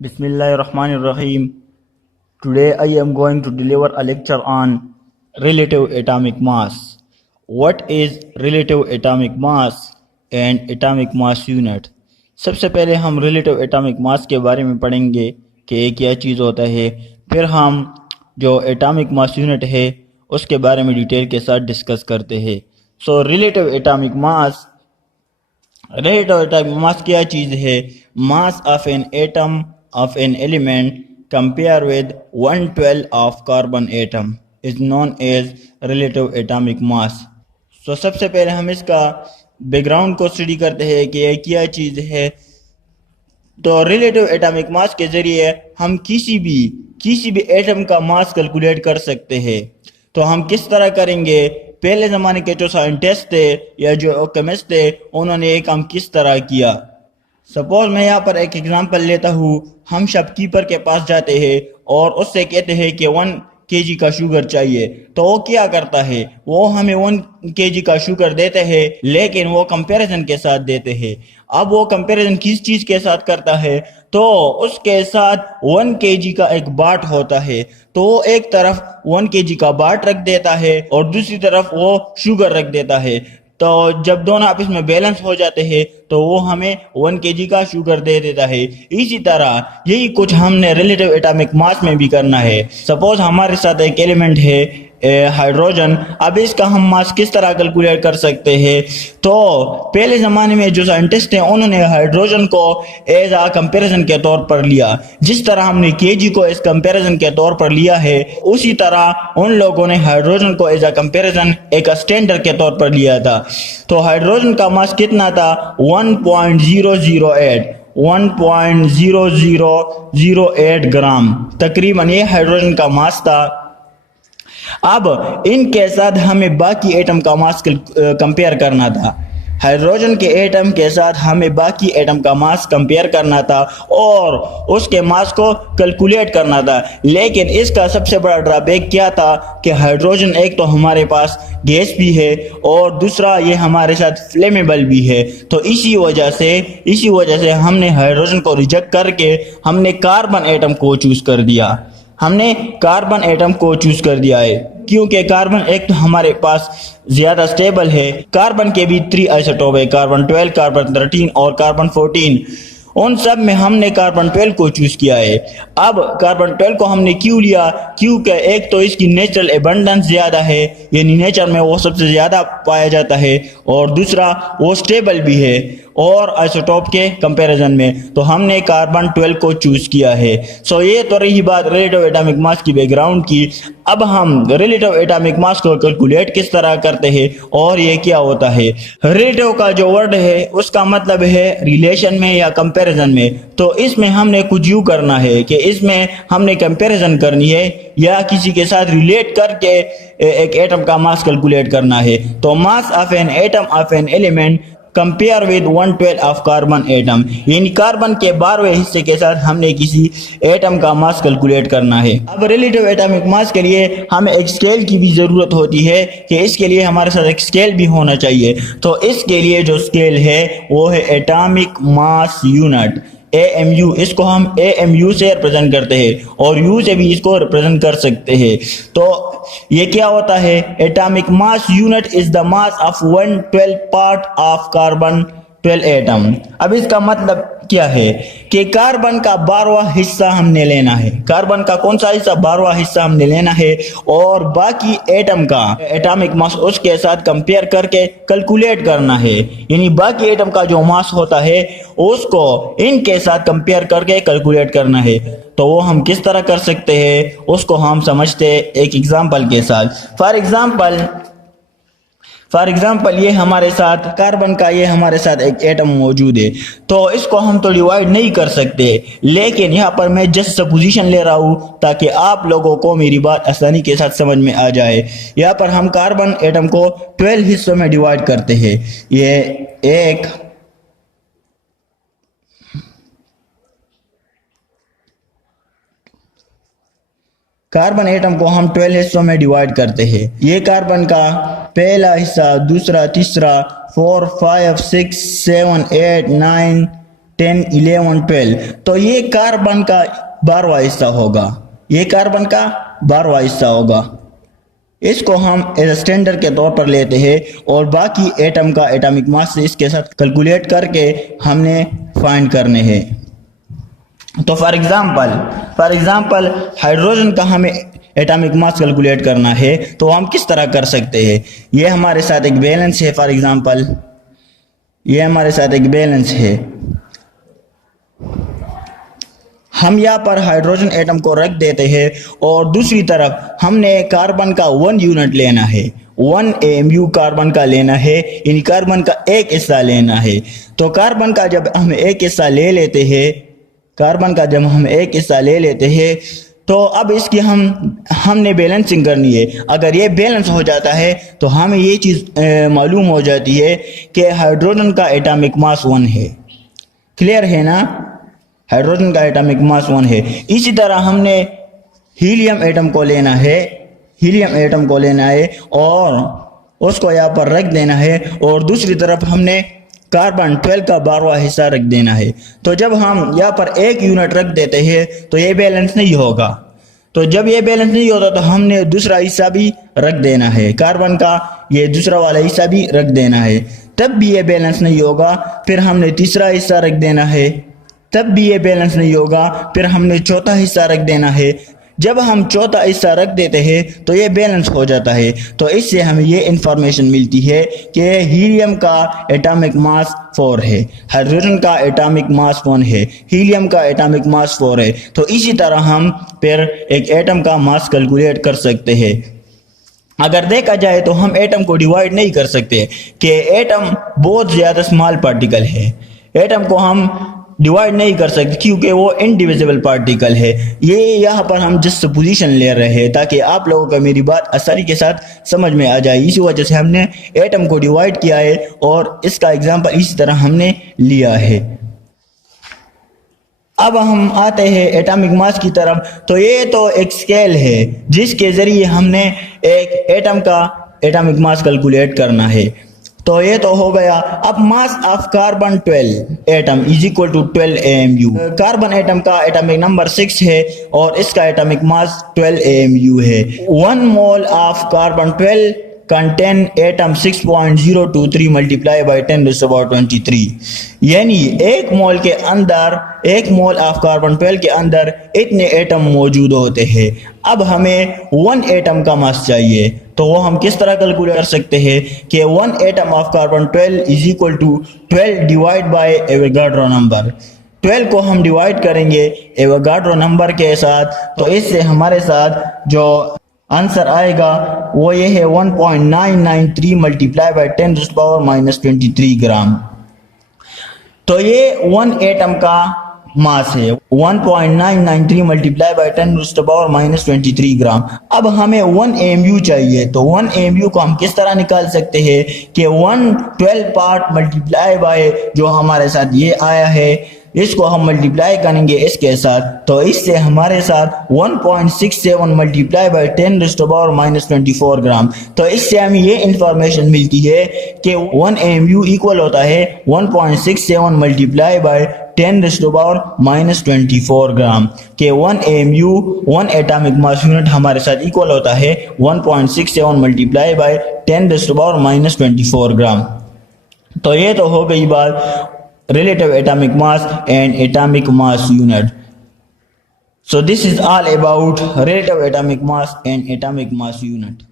Bismillahirrahmanirrahim. Today I am going to deliver a lecture on relative atomic mass. What is relative atomic mass and atomic mass unit? सबसे पहले हम relative atomic mass के बारे में पढ़ेंगे कि ये क्या चीज़ होता है। फिर हम जो एटॉमिक मास यूनिट है उसके बारे में डिटेल के साथ डिस्कस करते हैं। सो रिलेटिव एटॉमिक मास क्या चीज़ है? Mass of an atom of an element compared with 1/12 of carbon atom is known as relative atomic mass. So सबसे पहले हम इसका बैकग्राउंड को स्टडी करते हैं कि यह क्या चीज़ है। तो रिलेटिव एटॉमिक मास के ज़रिए हम किसी भी एटम का मास कैलकुलेट कर सकते हैं। तो हम किस तरह करेंगे? पहले ज़माने के जो साइंटिस्ट थे या जो केमिस्ट थे उन्होंने ये काम किस तरह किया। सपोज मैं यहाँ पर एक एग्जांपल लेता हूँ। हम शॉपकीपर के पास जाते हैं और उससे कहते हैं कि 1 kg का शुगर चाहिए, तो वो क्या करता है? वो हमें 1 kg का शुगर देते हैं, लेकिन वो कंपैरिजन के साथ देते हैं। अब वो कंपैरिजन किस चीज़ के साथ करता है? तो उसके साथ 1 kg का एक बाट होता है, तो वो एक तरफ 1 kg का बाट रख देता है और दूसरी तरफ वो शुगर रख देता है। तो जब दोनों आपस में बैलेंस हो जाते हैं तो वो हमें 1 kg का शुगर दे देता है। इसी तरह यही कुछ हमने रिलेटिव एटॉमिक मास में भी करना है। सपोज हमारे साथ एक एलिमेंट है हाइड्रोजन। अब इसका हम मास किस तरह कैलकुलेट कर सकते हैं? तो पहले ज़माने में जो साइंटिस्ट हैं उन्होंने हाइड्रोजन को एज आ कंपैरिजन के तौर पर लिया। जिस तरह हमने केजी को इस कंपैरिजन के तौर पर लिया है, उसी तरह उन लोगों ने हाइड्रोजन को एज आ कंपैरिजन एक स्टैंडर्ड के तौर पर लिया था। तो हाइड्रोजन का मास कितना था? 1.0008 ग्राम तकरीबन ये हाइड्रोजन का मास था। अब इनके साथ हमें बाकी एटम का मास कंपेयर करना था। हाइड्रोजन के एटम के साथ हमें बाकी एटम का मास कंपेयर करना था और उसके मास को कैलकुलेट करना था। लेकिन इसका सबसे बड़ा ड्रॉबैक क्या था कि हाइड्रोजन एक तो हमारे पास गैस भी है और दूसरा ये हमारे साथ फ्लेमेबल भी है। तो इसी वजह से हमने हाइड्रोजन को रिजेक्ट करके हमने कार्बन एटम को चूज कर दिया। है क्योंकि कार्बन एक तो हमारे पास ज्यादा स्टेबल है। कार्बन के भी 3 आइसोटोप है, कार्बन 12, कार्बन 13 और कार्बन 14। उन सब में हमने कार्बन 12 को चूज किया है। अब कार्बन 12 को हमने क्यों लिया? क्योंकि एक तो इसकी नेचुरल एबंडेंस ज्यादा है, यानी नेचर में वो सबसे ज्यादा पाया जाता है, और दूसरा वो स्टेबल भी है और आइसोटोप के कंपैरिजन में। तो हमने कार्बन 12 को चूज किया है। सो ये तो रही बात रिलेटिव एटॉमिक मास की बैकग्राउंड की। अब हम रिलेटिव एटॉमिक मास को कैलकुलेट किस तरह करते हैं और ये क्या होता है। रिलेटिव का जो वर्ड है उसका मतलब है रिलेशन में या कंपैरिजन में। तो इसमें हमने कुछ यूं करना है कि इसमें हमने कंपैरिजन करनी है या किसी के साथ रिलेट करके एक एटम का मास कैलकुलेट करना है। तो mass of an atom of an element compare with 1/12 of carbon atom, यानी कार्बन के 12वें हिस्से के साथ हमने किसी एटम का मास कैलकुलेट करना है। अब रिलेटिव एटॉमिक मास के लिए हमें एक स्केल की भी ज़रूरत होती है कि इसके लिए हमारे साथ एक स्केल भी होना चाहिए। तो इसके लिए जो स्केल है वो है एटॉमिक मास यूनिट, AMU। इसको हम AMU से रिप्रेजेंट करते हैं और U से भी इसको रिप्रेजेंट कर सकते हैं। तो ये क्या होता है? Atomic mass unit is the mass of 1/12 part of carbon 12 atom. अब इसका मतलब क्या है कि कार्बन का 12वां हिस्सा हमने लेना है। कार्बन का कौन सा हिस्सा? 12वां हिस्सा हमने लेना है और बाकी एटम का एटॉमिक मास उसके साथ कंपेयर करके कैलकुलेट करना है। यानी बाकी एटम का जो मास होता है उसको इनके साथ कंपेयर करके कैलकुलेट करना है। तो वो हम किस तरह कर सकते हैं उसको हम समझते हैं एक एग्जांपल के साथ। फॉर एग्जाम्पल ये हमारे साथ कार्बन का ये हमारे साथ एक एटम मौजूद है। तो इसको हम तो डिवाइड नहीं कर सकते, लेकिन यहाँ पर मैं जस्ट सपोजिशन ले रहा हूँ ताकि आप लोगों को मेरी बात आसानी के साथ समझ में आ जाए। यहाँ पर हम कार्बन एटम को 12 हिस्सों में डिवाइड करते हैं। ये एक, कार्बन एटम को हम 12 हिस्सों में डिवाइड करते हैं। ये कार्बन का पहला हिस्सा, दूसरा, तीसरा, 4, 5, 6, 7, 8, 9, 10, 11, 12। तो ये कार्बन का 12वां हिस्सा होगा, ये कार्बन का 12वां हिस्सा होगा। इसको हम एज स्टैंडर्ड के तौर पर लेते हैं और बाकी एटम का एटॉमिक मास से इसके साथ कैलकुलेट करके हमने फाइंड करने हैं। तो फॉर एग्जांपल हाइड्रोजन का हमें एटॉमिक मास कैलकुलेट करना है तो हम किस तरह कर सकते हैं। ये हमारे साथ एक बैलेंस है, फॉर एग्जांपल ये हमारे साथ एक बैलेंस है। हम यहाँ पर हाइड्रोजन एटम को रख देते हैं और दूसरी तरफ हमने कार्बन का 1 यूनिट लेना है, 1 AMU कार्बन का लेना है, यानी कार्बन का एक हिस्सा लेना है। तो कार्बन का जब हम एक हिस्सा ले लेते हैं, तो अब इसकी हमने बैलेंसिंग करनी है। अगर ये बैलेंस हो जाता है तो हमें ये चीज़ मालूम हो जाती है कि हाइड्रोजन का एटॉमिक मास 1 है। क्लियर है ना, हाइड्रोजन का एटॉमिक मास 1 है। इसी तरह हमने हीलियम एटम को लेना है और उसको यहाँ पर रख देना है और दूसरी तरफ हमने कार्बन 12 का 12वां हिस्सा रख देना है। तो जब हम यहाँ पर 1 यूनिट रख देते हैं तो ये बैलेंस नहीं होगा। तो जब ये बैलेंस नहीं होता तो हमने दूसरा हिस्सा भी रख देना है, कार्बन का ये दूसरा वाला हिस्सा भी रख देना है, तब भी ये बैलेंस नहीं होगा। फिर हमने तीसरा हिस्सा रख देना है, तब भी ये बैलेंस नहीं होगा। फिर हमने चौथा हिस्सा रख देना है। जब हम चौथा हिस्सा रख देते हैं तो ये बैलेंस हो जाता है। तो इससे हमें ये इंफॉर्मेशन मिलती है कि हीलियम का एटॉमिक मास 4 है, हाइड्रोजन का एटॉमिक मास 1 है, हीलियम का एटॉमिक मास 4 है। तो इसी तरह हम फिर एक एटम का मास कैलकुलेट कर सकते हैं। अगर देखा जाए तो हम एटम को डिवाइड नहीं कर सकते कि एटम बहुत ज़्यादा स्मॉल पार्टिकल है, एटम को हम डिवाइड नहीं कर सकते क्योंकि वो इनडिविजिबल पार्टिकल है। ये यहाँ पर हम जिस पोजीशन ले रहे हैं ताकि आप लोगों को मेरी बात आसानी के साथ समझ में आ जाए, इसी वजह से हमने एटम को डिवाइड किया है और इसका एग्जांपल इसी तरह हमने लिया है। अब हम आते हैं एटॉमिक मास की तरफ। तो ये तो एक स्केल है जिसके जरिए हमने एक एटम का एटॉमिक मास कैलकुलेट करना है। तो ये तो हो गया। अब mass of carbon 12 atom is equal to 12 AMU। Carbon atom का एटॉमिक नंबर 6 है और इसका एटॉमिक मास 12 AMU है। 1 mole of carbon 12 contain atom 6.023 multiply by 10⁻23, यानी एक मोल ऑफ कार्बन 12 के अंदर इतने एटम मौजूद होते हैं। अब हमें 1 एटम का मास चाहिए, तो वो हम किस तरह कैलकुलेट कर सकते हैं कि 1 atom of carbon 12 is equal to 12 divide by Avogadro number. 12 को हम डिवाइड करेंगे एवोगाड्रो नंबर के साथ, तो इससे हमारे साथ जो आंसर आएगा वो ये है 1.993 मल्टीप्लाई बाई 10⁻⁻23 ग्राम। तो ये 1 एटम का मास है, 1.993 मल्टीप्लाई बाई 10⁻⁻23 ग्राम। अब हमें 1 AMU चाहिए, तो 1 AMU को हम किस तरह निकाल सकते हैं कि 1/12 पार्ट मल्टीप्लाई बाय जो हमारे साथ ये आया है इसको हम मल्टीप्लाई करेंगे इसके साथ, तो इससे हमारे साथ 1.67 मल्टीप्लाई बाई 10⁻⁻24 ग्राम। तो इससे हमें ये इंफॉर्मेशन मिलती है कि 1 AMU इक्वल होता है 1.67 मल्टीप्लाई बाई 10⁻⁻24 ग्राम के 1 AMU 1 एटॉमिक मास यूनिट हमारे साथ इक्वल होता है 1.67 मल्टीप्लाई बाई 10⁻⁻24 ग्राम। तो ये तो हो गई बात relative atomic mass and atomic mass unit. So this is all about relative atomic mass and atomic mass unit.